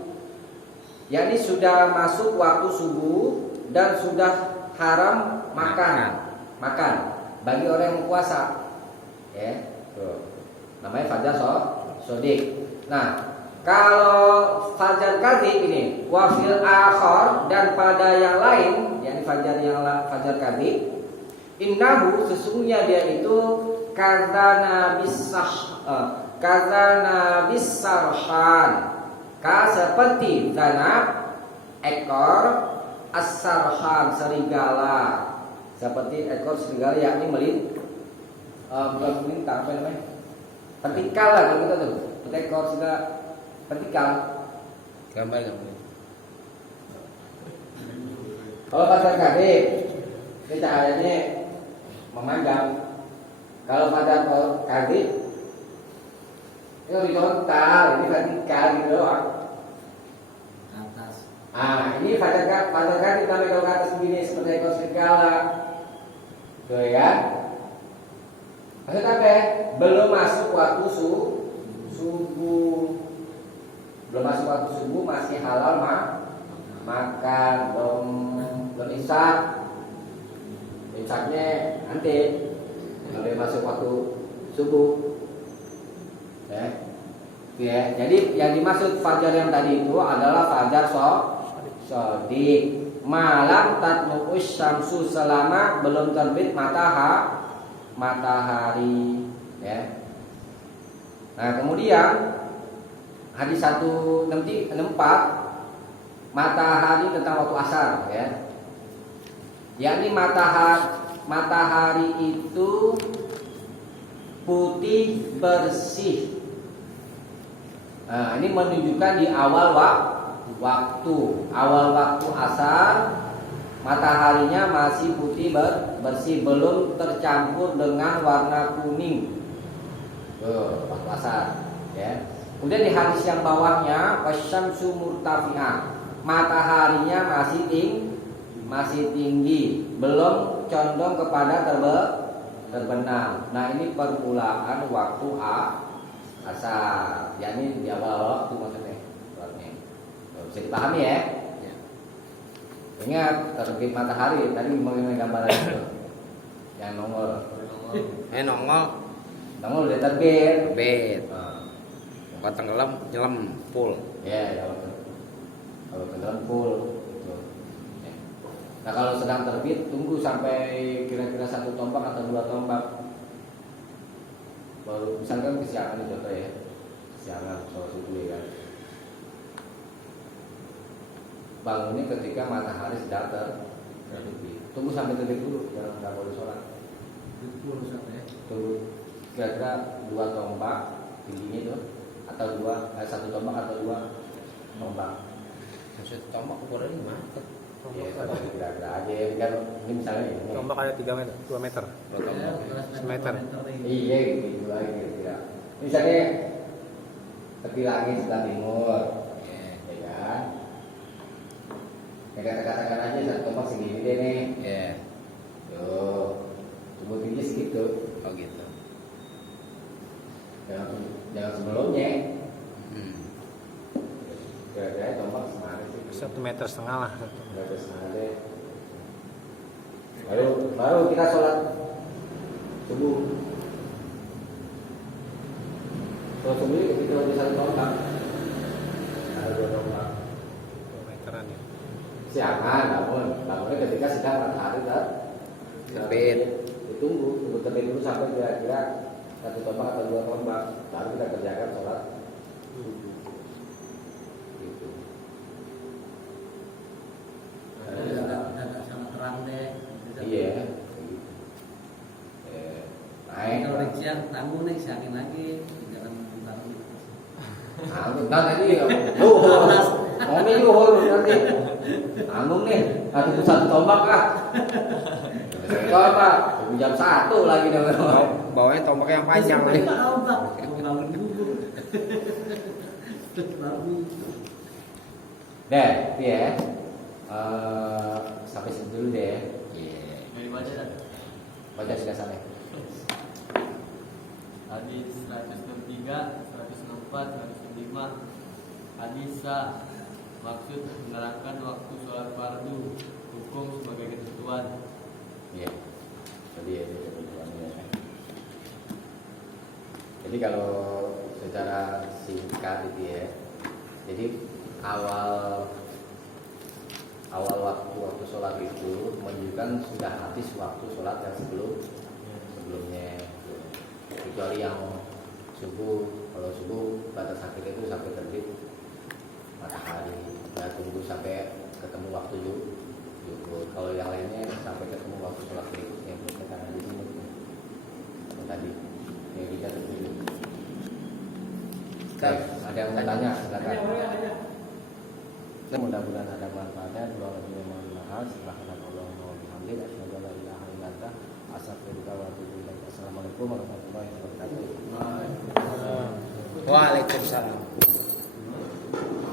yakni sudah masuk waktu subuh dan sudah haram makan bagi orang yang puasa, ya, tuh. Namanya fajar shodiq. Nah, kalau fajar kadzib ini wafil akhor, dan pada yang lain, yakni fajar kadzib, innahu sesungguhnya dia itu kadzana bisarhan, seperti dana ekor as-sarhan, serigala, seperti ekor serigala, yakni bukan melintang, apa namanya, vertikal lah kalau kita tuh, ekor serigala vertikal. Gambar. Kalau fajar kadzib ini cahayanya memanjang. Kalau fajar kadzib ini horizontal, ini vertikal gitu doang. Atas. Ini fajar kadzib sampai ke atas begini seperti ekor serigala. Tuh ya. Maksud apa? Belum masuk waktu subuh. Belum masuk waktu subuh, masih halal makan, belum imsak. Imsaknya nanti kalau dia masuk waktu subuh. Ya, jadi yang dimaksud fajar yang tadi itu adalah fajar shodiq. Malam tatlu'us syamsu, selama belum terbit matahari, ya. Nah, kemudian hadis 164, matahari tentang waktu asar, ya. Yakni matahari itu putih bersih. Nah, ini menunjukkan di awal waktu asar, mataharinya masih putih bersih, belum tercampur dengan warna kuning. Waktu asar, ya. Kemudian di hadis yang bawahnya, wasyamsu murtafi'ah, mataharinya masih tinggi, belum condong kepada terbenam. Nah, ini permulaan waktu asar, yakni di awal waktu maksudnya. Bisa dipahami ya. Ya. Ingat terbit matahari tadi mengenai gambaran itu. Yang nongol. Nongol Nongol udah terbit. terbit. Nah, Kalau tenggelam nyelam full. ya kalau tenggelam full gitu. Ya. Nah kalau sedang terbit tunggu sampai kira-kira 1 tombak atau 2 tombak. Baru misalkan kesiangan nih contoh ya. Kesiangan soal subuh ya kan. Bangunnya ketika matahari sedang terbit. Tunggu sampai terbit dulu, jangan nggak boleh sholat. Tunggu kira-kira 2 tombak tingginya itu, atau 1 tombak atau 2 tombak. Maksud tombak ukurannya gimana? Ya, kira-kira aja kan ini misalnya ini. Tombak ada 3 meter, 2 meter. Semeter. Iya gitu aja kira-kira. Misalnya tepi langit sebelah timur, ya kan? Ya katakan aja 1 tombak segini deh nih. Ya. Tuh, tunggu tinggi segitu. Oh gitu. Jangan sebelumnya. Hmm. Kira-kira tombak semana sih? 1,5 meter lah. Berapa setengah deh. Baru kita sholat subuh. Sholat subuh itu lebih 1 tombak. Ada 2 tombak. 2 meteran ya. Siangan, bangunnya ketika sedang matahari Terbit. Tunggu terbit dulu sampai kira-kira 1 tombak atau 2 tombak. Baru kita kerjakan sholat subuh. Gitu. Udah sama terang deh. Iya. Naik. Kalau udah siang tanggung nih siangin lagi, jangan bentar. Bentar tadi ngomongnya juga nanti. Tanggung nih, itu 1 tombak kah? Tombak, jam 1 lagi dong. Bawanya tombak yang panjang nih. Bangun dulu. Deh, itu ya. Sampai situ dulu deh. Iya. Baca sudah sampai. Hadis 163, 164, 165. Hadis maksud menerangkan waktu sholat fardu, hukum sebagai ketentuan. Iya. Jadi ya, ketentuannya. Jadi kalau secara singkat itu ya. Jadi awal waktu sholat itu menunjukkan sudah habis waktu sholat yang sebelumnya. Kecuali yang subuh, kalau subuh batas akhir itu sampai terbit matahari. Nah, tunggu sampai ketemu waktu zuhur. Kalau yang lainnya sampai ketemu waktu sholat berikutnya. Karena di sini yang tadi yang kita tunggu. Ada yang mau tanya? Silakan. Mudah-mudahan ada manfaatnya. Allahumma maaf. Subhanallahumma wa bihamdihi asyhadu an la ilaha illa anta astaghfiruka wa atubu ilaik. Assalamualaikum warahmatullahi wabarakatuh. Waalaikumsalam.